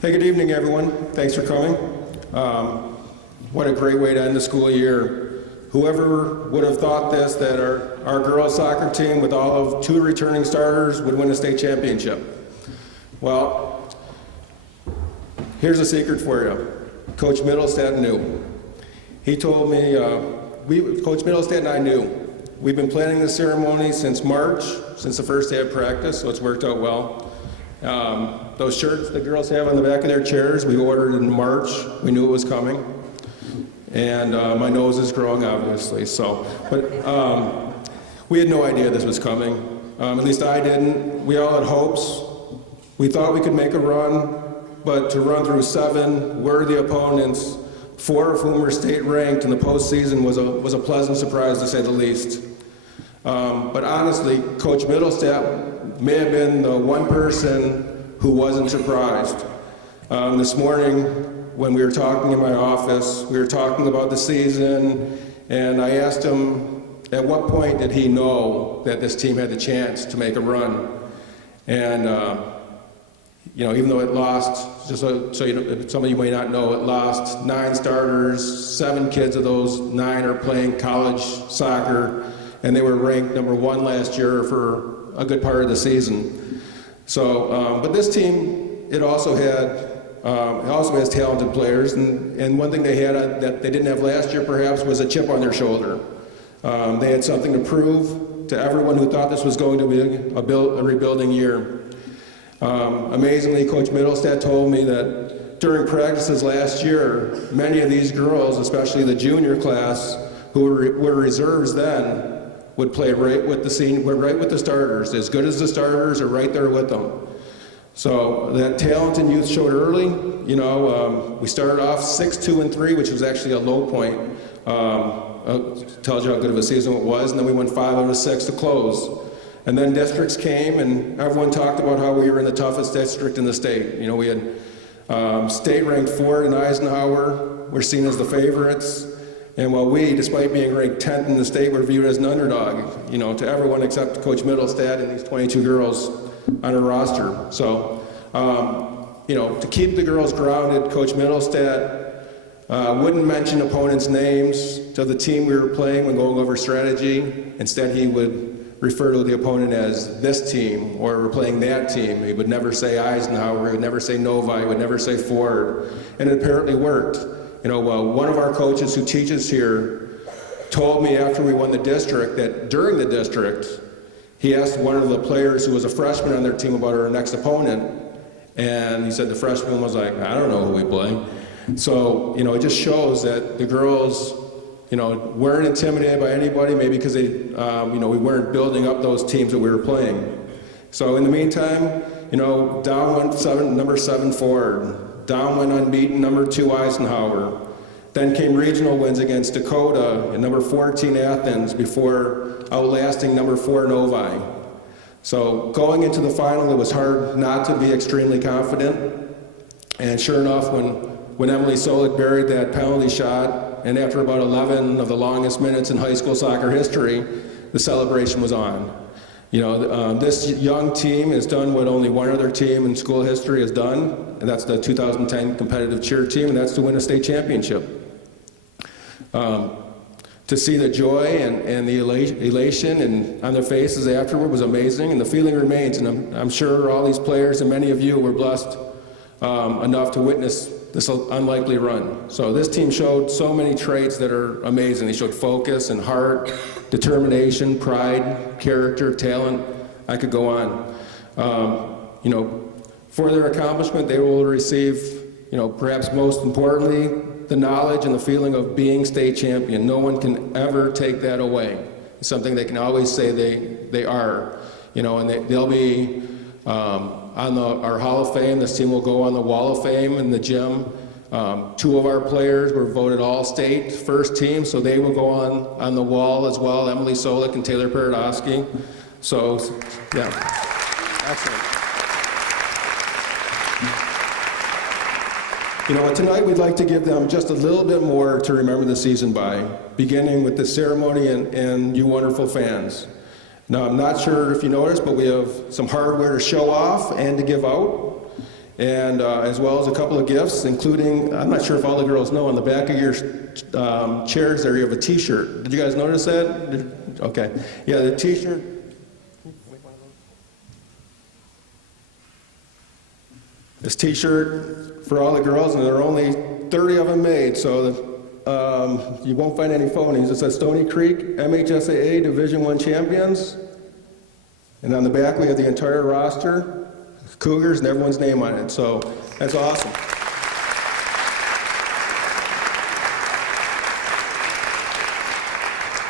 Hey, good evening, everyone. Thanks for coming. What a great way to end the school year. Whoever would have thought this, that our girls soccer team with all of 2 returning starters would win a state championship. Well, here's a secret for you. Coach Middlestat knew. He told me, Coach Middlestat and I knew. We've been planning this ceremony since March, since the first day of practice, so it's worked out well. Those shirts the girls have on the back of their chairs, we ordered in March. We knew it was coming. And my nose is growing, obviously. But we had no idea this was coming. At least I didn't. We all had hopes. We thought we could make a run, but to run through 7 worthy opponents, 4 of whom were state ranked in the postseason was a pleasant surprise, to say the least. But honestly, Coach Middlestat may have been the one person who wasn't surprised. This morning, when we were talking in my office, we were talking about the season, and I asked him, at what point did he know that this team had the chance to make a run? And, even though it lost, just so some of you may not know, it lost 9 starters, 7 kids of those 9 are playing college soccer, and they were ranked number 1 last year for a good part of the season. So, but this team, it also has talented players, and one thing they had that they didn't have last year perhaps was a chip on their shoulder. They had something to prove to everyone who thought this was going to be a rebuilding year. Amazingly, Coach Middlestat told me that during practices last year, many of these girls, especially the junior class, who were reserves then, would play right with the starters. As good as the starters are right there with them. So that talent and youth showed early. We started off 6-2-3, which was actually a low point. Tells you how good of a season it was. And then we went 5 out of 6 to close. And then districts came, and everyone talked about how we were in the toughest district in the state. We had state ranked 4th in Eisenhower. We're seen as the favorites. And while we, despite being ranked 10th in the state, were viewed as an underdog, to everyone except Coach Middlestat and these 22 girls on her roster. So, to keep the girls grounded, Coach Middlestat wouldn't mention opponents' names to the team we were playing when going over strategy. Instead, he would refer to the opponent as this team, or we're playing that team. He would never say Eisenhower, he would never say Novi, he would never say Ford, and it apparently worked. One of our coaches who teaches here told me after we won the district that during the district, he asked one of the players who was a freshman on their team about our next opponent, and he said the freshman was like, I don't know who we play. So, it just shows that the girls, weren't intimidated by anybody, maybe because they, we weren't building up those teams that we were playing. So in the meantime, down went number 7 Ford. Down went unbeaten, number 2 Eisenhower. Then came regional wins against Dakota and number 14 Athens before outlasting number 4 Novi. So going into the final, it was hard not to be extremely confident. And sure enough, when Emily Solik buried that penalty shot, and after about 11 of the longest minutes in high school soccer history, the celebration was on. This young team has done what only one other team in school history has done, and that's the 2010 competitive cheer team, and that's to win a state championship. To see the joy and the elation and on their faces afterward was amazing, and the feeling remains, and I'm sure all these players and many of you were blessed enough to witness this unlikely run. So this team showed so many traits that are amazing. They showed focus and heart, determination, pride, character, talent. I could go on. For their accomplishment, they will receive, perhaps most importantly, the knowledge and the feeling of being state champion. No one can ever take that away. It's something they can always say they are. And they'll be on our Hall of Fame. This team will go on the Wall of Fame in the gym. 2 of our players were voted all-state first team, so they will go on the wall as well, Emily Solik and Taylor Paradowski. So, yeah, excellent. Tonight we'd like to give them just a little bit more to remember the season by, beginning with the ceremony and you wonderful fans. Now, I'm not sure if you noticed, but we have some hardware to show off and to give out. and as well as a couple of gifts, including, I'm not sure if all the girls know, on the back of your chairs there you have a t-shirt. Did you guys notice that? Okay. Yeah, the t-shirt. This t-shirt for all the girls, and there are only 30 of them made, so you won't find any phonies. It says Stoney Creek MHSAA Division I champions, and on the back we have the entire roster, Cougars, and everyone's name on it, so that's awesome.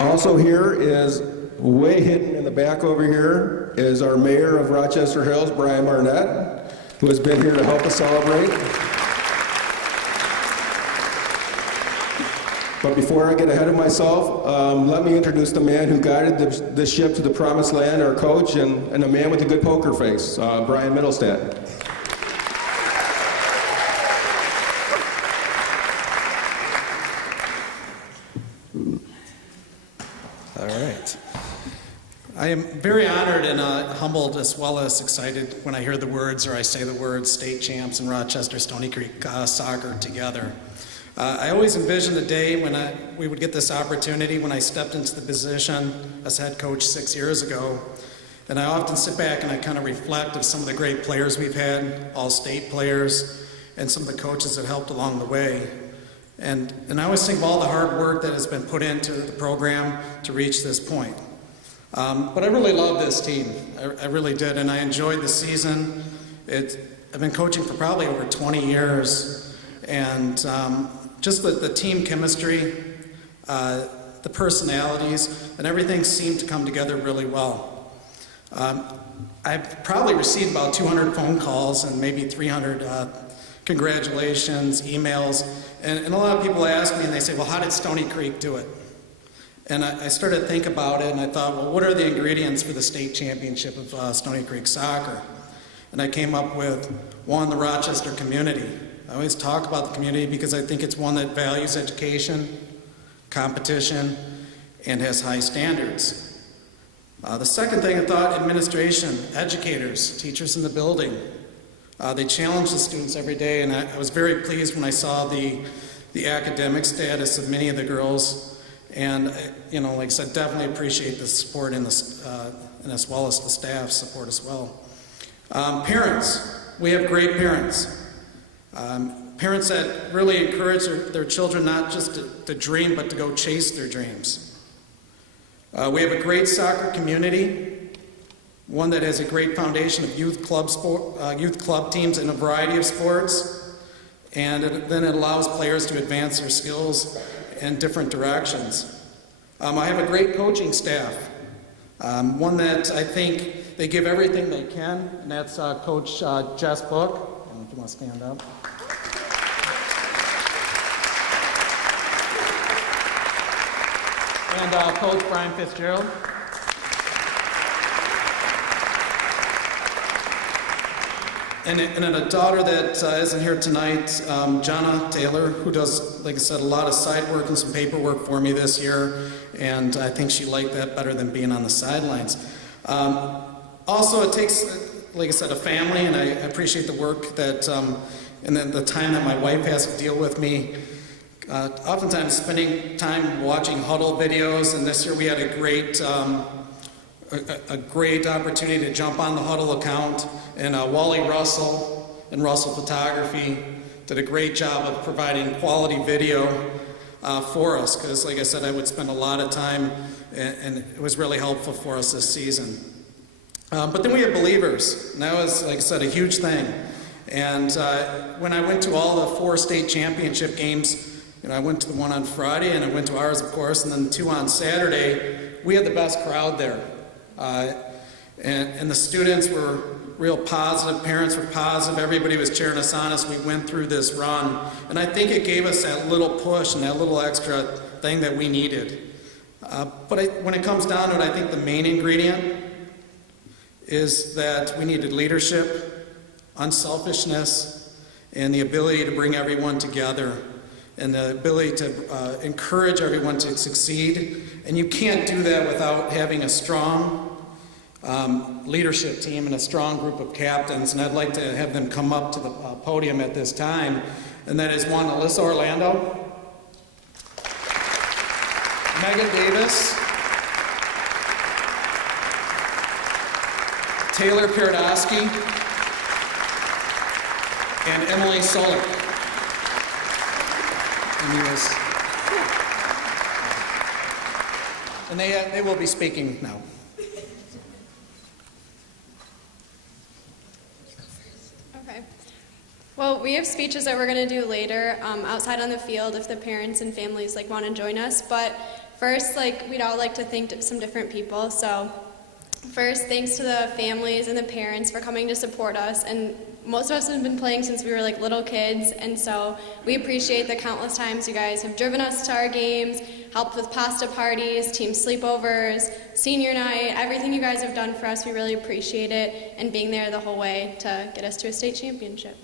Also here is, way hidden in the back over here, is our mayor of Rochester Hills, Brian Barnett, who has been here to help us celebrate. But before I get ahead of myself, let me introduce the man who guided this ship to the promised land, our coach, and a man with a good poker face, Brian Middlestadt. All right. I am very honored and humbled as well as excited when I hear the words, or I say the words, state champs and Rochester Stoney Creek soccer together. I always envisioned the day when we would get this opportunity when I stepped into the position as head coach 6 years ago. And I often sit back and I kind of reflect of some of the great players we've had, all state players, and some of the coaches that helped along the way. And I always think of all the hard work that has been put into the program to reach this point. But I really love this team. I really did, and I enjoyed the season. I've been coaching for probably over 20 years, and just the team chemistry, the personalities, and everything seemed to come together really well. I've probably received about 200 phone calls and maybe 300 congratulations, emails, and a lot of people ask me and they say, well, how did Stoney Creek do it? And I started to think about it, and I thought, well, what are the ingredients for the state championship of Stoney Creek soccer? And I came up with, one, the Rochester community. I always talk about the community because I think it's one that values education, competition, and has high standards. The second thing I thought, administration, educators, teachers in the building. They challenge the students every day, and I was very pleased when I saw the academic status of many of the girls. And, like I said, definitely appreciate the support and as well as the staff support as well. Parents, we have great parents. Parents that really encourage their children not just to dream, but to go chase their dreams. We have a great soccer community, one that has a great foundation of youth club teams in a variety of sports, and then it allows players to advance their skills in different directions. I have a great coaching staff, one that I think they give everything they can, and that's Coach Jess Book. I don't know if you want to stand up. And Coach Brian Fitzgerald. And a daughter that isn't here tonight, Jonna Taylor, who does, like I said, a lot of side work and some paperwork for me this year, and I think she liked that better than being on the sidelines. Also, it takes, like I said, a family, and I appreciate the work that, and then the time that my wife has to deal with me. Oftentimes spending time watching huddle videos, and this year we had a great opportunity to jump on the Huddle account, and Wally Russell and Russell Photography did a great job of providing quality video for us, because like I said, I would spend a lot of time, and it was really helpful for us this season. But then we have believers, and that was, like I said, a huge thing. And when I went to all the 4 state championship games, I went to the one on Friday, and I went to ours, of course, and then 2 on Saturday, we had the best crowd there. And the students were real positive, parents were positive, everybody was cheering us on as we went through this run. And I think it gave us that little push and that little extra thing that we needed. But when it comes down to it, I think the main ingredient is that we needed leadership, unselfishness, and the ability to bring everyone together, and the ability to encourage everyone to succeed. And you can't do that without having a strong leadership team and a strong group of captains, and I'd like to have them come up to the podium at this time. And that is one, Alyssa Orlando, Megan Davis, Taylor Pierdowski, and Emily Solik. And they will be speaking now. Okay. Well, we have speeches that we're going to do later outside on the field if the parents and families want to join us. But first, we'd all like to thank some different people. So first, thanks to the families and the parents for coming to support us. And most of us have been playing since we were little kids, and so we appreciate the countless times you guys have driven us to our games, helped with pasta parties, team sleepovers, senior night, everything you guys have done for us. We really appreciate it, and being there the whole way to get us to a state championship.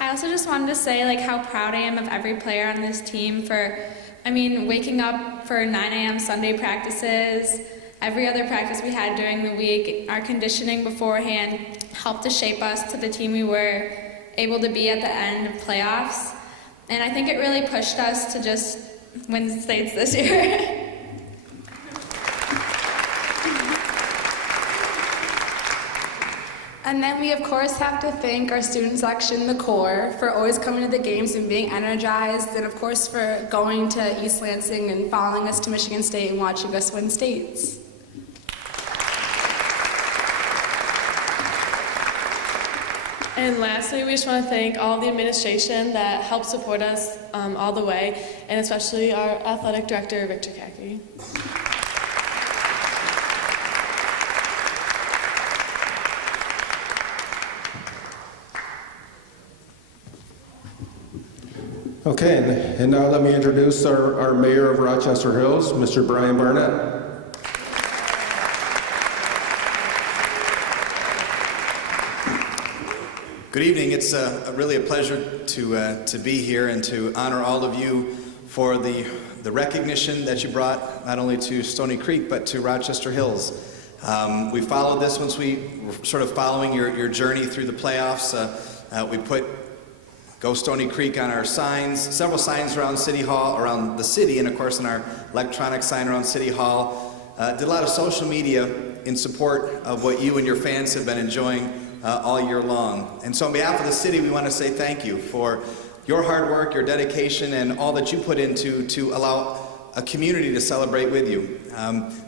I also just wanted to say how proud I am of every player on this team for, waking up for 9 a.m. Sunday practices, every other practice we had during the week, our conditioning beforehand helped to shape us to the team we were able to be at the end of playoffs. And I think it really pushed us to just win states this year. And then we, of course, have to thank our student section, the core, for always coming to the games and being energized, and of course for going to East Lansing and following us to Michigan State and watching us win states. And lastly, we just want to thank all the administration that helped support us all the way, and especially our athletic director, Victor Kaki. Okay, and now let me introduce our mayor of Rochester Hills, Mr. Brian Barnett. Good evening. It's really a pleasure to be here and to honor all of you for the recognition that you brought not only to Stoney Creek but to Rochester Hills. We followed this once we were sort of following your journey through the playoffs. We put Go Stoney Creek on our signs, several signs around City Hall, around the city, and of course in our electronic sign around City Hall. Did a lot of social media in support of what you and your fans have been enjoying all year long. And so on behalf of the city, we want to say thank you for your hard work, your dedication, and all that you put into to allow a community to celebrate with you.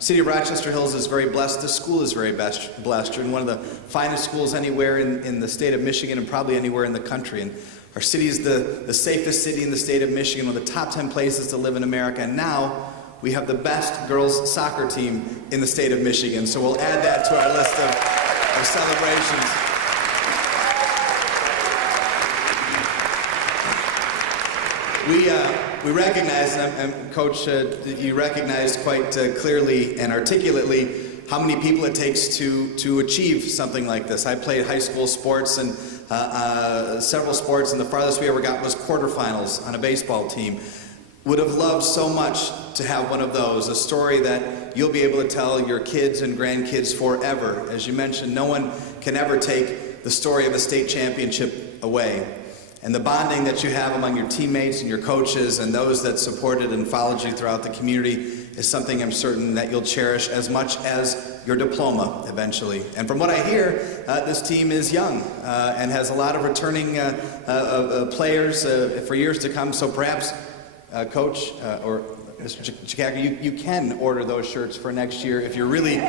City of Rochester Hills is very blessed. This school is very blessed. You're in one of the finest schools anywhere in the state of Michigan and probably anywhere in the country. And our city is the safest city in the state of Michigan, one of the top 10 places to live in America. And now we have the best girls soccer team in the state of Michigan. So we'll add that to our list of celebrations. We recognize, and Coach, you recognized quite clearly and articulately how many people it takes to achieve something like this. I played high school sports and several sports, and the farthest we ever got was quarterfinals on a baseball team. Would have loved so much to have one of those, a story that you'll be able to tell your kids and grandkids forever. As you mentioned, no one can ever take the story of a state championship away. And the bonding that you have among your teammates and your coaches and those that supported and followed you throughout the community is something I'm certain that you'll cherish as much as your diploma eventually. And from what I hear, this team is young and has a lot of returning players for years to come. So perhaps, Coach or Mr. Chikaka, you can order those shirts for next year if you're really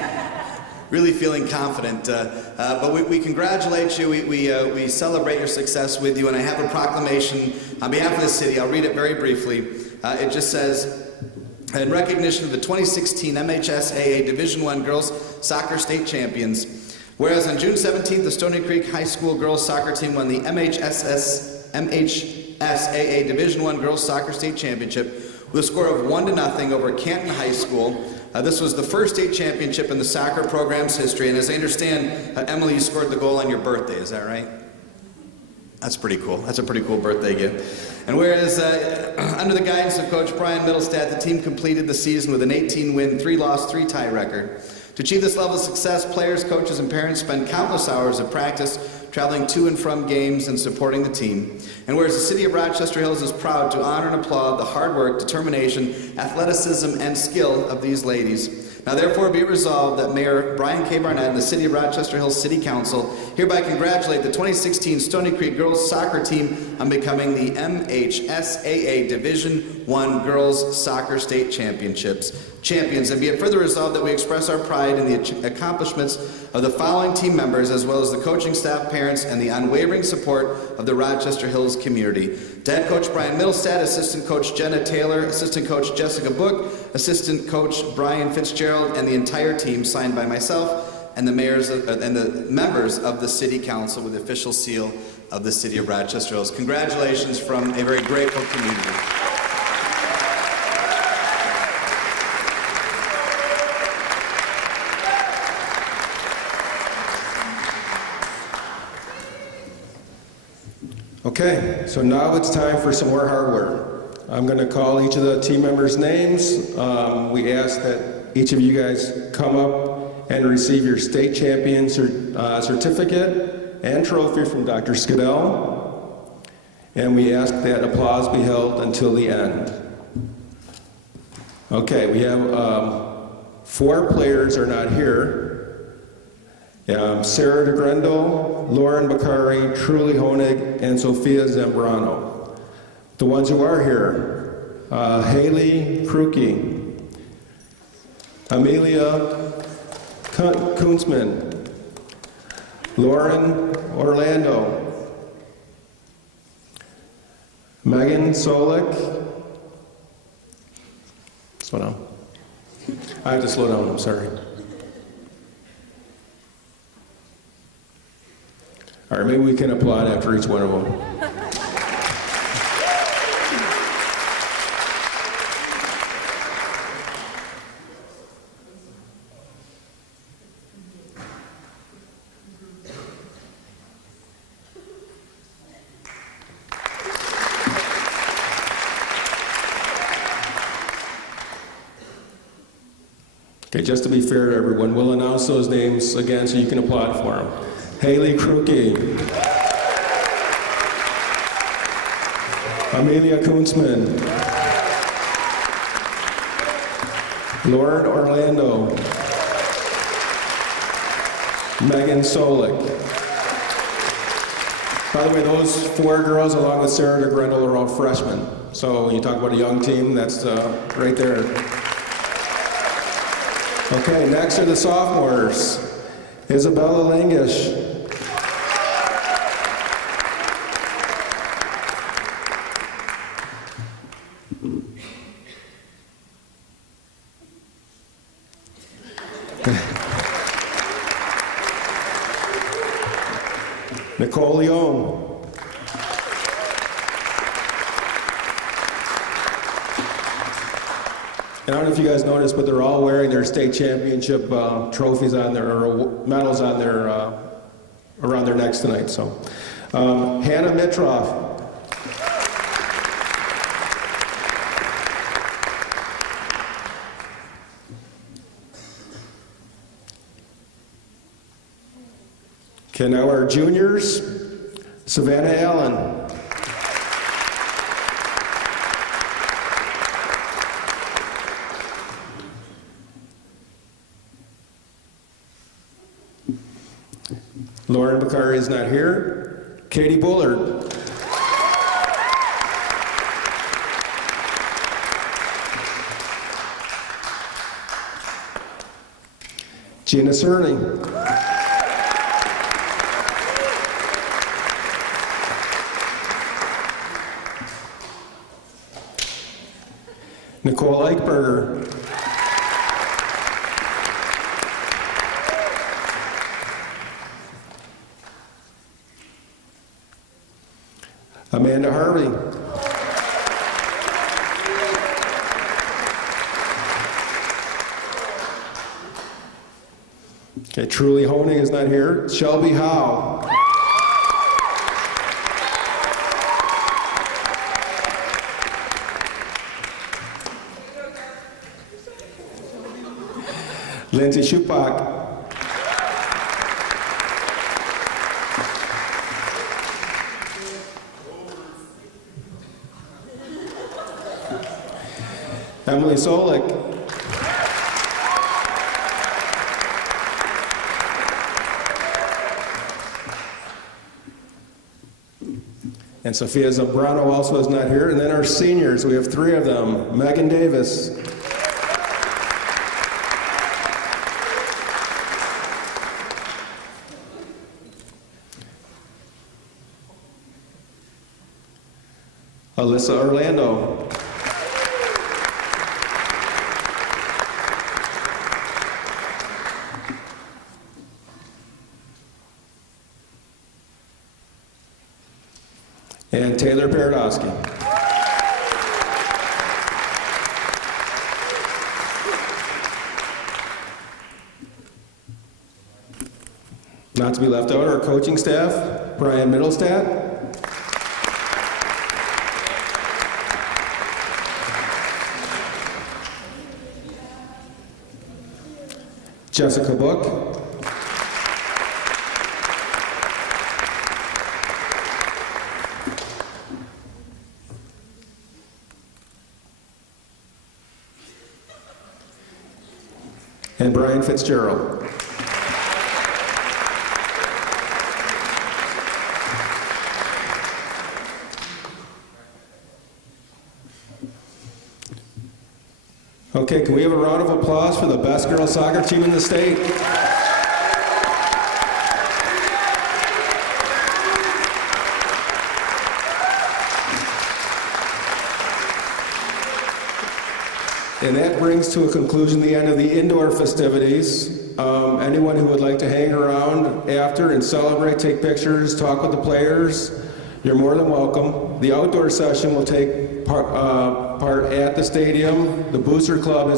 feeling confident. But we congratulate you. We celebrate your success with you. And I have a proclamation on behalf of the city. I'll read it very briefly. It just says, in recognition of the 2016 MHSAA Division I Girls Soccer State Champions, whereas on June 17th, the Stoney Creek High School girls soccer team won the MHSAA Division I Girls Soccer State Championship with a score of 1-0 over Canton High School. This was the first state championship in the soccer program's history, and as I understand, Emily, you scored the goal on your birthday, is that right? That's pretty cool. That's a pretty cool birthday gift. And whereas under the guidance of Coach Brian Middlestat, the team completed the season with an 18-win, 3-loss, 3-tie record. To achieve this level of success, players, coaches, and parents spend countless hours of practice traveling to and from games and supporting the team. And whereas the city of Rochester Hills is proud to honor and applaud the hard work, determination, athleticism, and skill of these ladies. Now therefore be it resolved that Mayor Brian K. Barnett and the City of Rochester Hills City Council hereby congratulate the 2016 Stoney Creek girls soccer team on becoming the MHSAA Division I Girls Soccer State Champions. And be it further resolved that we express our pride in the accomplishments of the following team members, as well as the coaching staff, parents, and the unwavering support of the Rochester Hills community. Head Coach Brian Middlestat, Assistant Coach Jenna Taylor, Assistant Coach Jessica Book, Assistant Coach Brian Fitzgerald, and the entire team, signed by myself and the mayors and the members of the City Council with the official seal of the City of Rochester Hills. Congratulations from a very grateful community. Okay, so now it's time for some more hardware. I'm going to call each of the team members' names. We ask that each of you guys come up and receive your state champion certificate and trophy from Dr. Skidell. And we ask that applause be held until the end. Okay, we have 4 players are not here. Sarah DeGrendel, Lauren Bakari, Truly Honig, and Sophia Zambrano. The ones who are here, Haley Kruke, Amelia Kunzman, Lauren Orlando, Megan Solik. Slow down. I have to slow down, I'm sorry. All right, maybe we can applaud after each one of them. Okay, just to be fair to everyone, we'll announce those names again so you can applaud for them. Haley Kruke, Amelia Kunzman, Lauren Orlando, Megan Solik. By the way, those 4 girls, along with Sarah DeGrendel, are all freshmen. So when you talk about a young team, that's right there. Okay, next are the sophomores. Isabella Langish, Nicole Leone, and I don't know if you guys noticed, but they're all wearing their state championship trophies on their, or medals on their, around their necks tonight. So, Hannah Mitroff, okay, now our juniors, Savannah Allen, Lauren Bakari is not here. Katie Bullard. Gina Cerny. Nicole Eichberger. Amanda Harvey. Okay, Truly Honig is not here. Shelby Howe. Lindsay Schupak. Emily Solik. And Sophia Zambrano also is not here. And then our seniors, we have 3 of them. Megan Davis. Alyssa Orlando. And Taylor Paradowski. Not to be left out, our coaching staff, Brian Middlestat. Jessica Book. And Brian Fitzgerald. Okay, can we have a round of applause for the best girls soccer team in the state? And that brings to a conclusion the end of the indoor festivities. Anyone who would like to hang around after and celebrate, take pictures, talk with the players, you're more than welcome. The outdoor session will take part at the stadium. The Booster Club is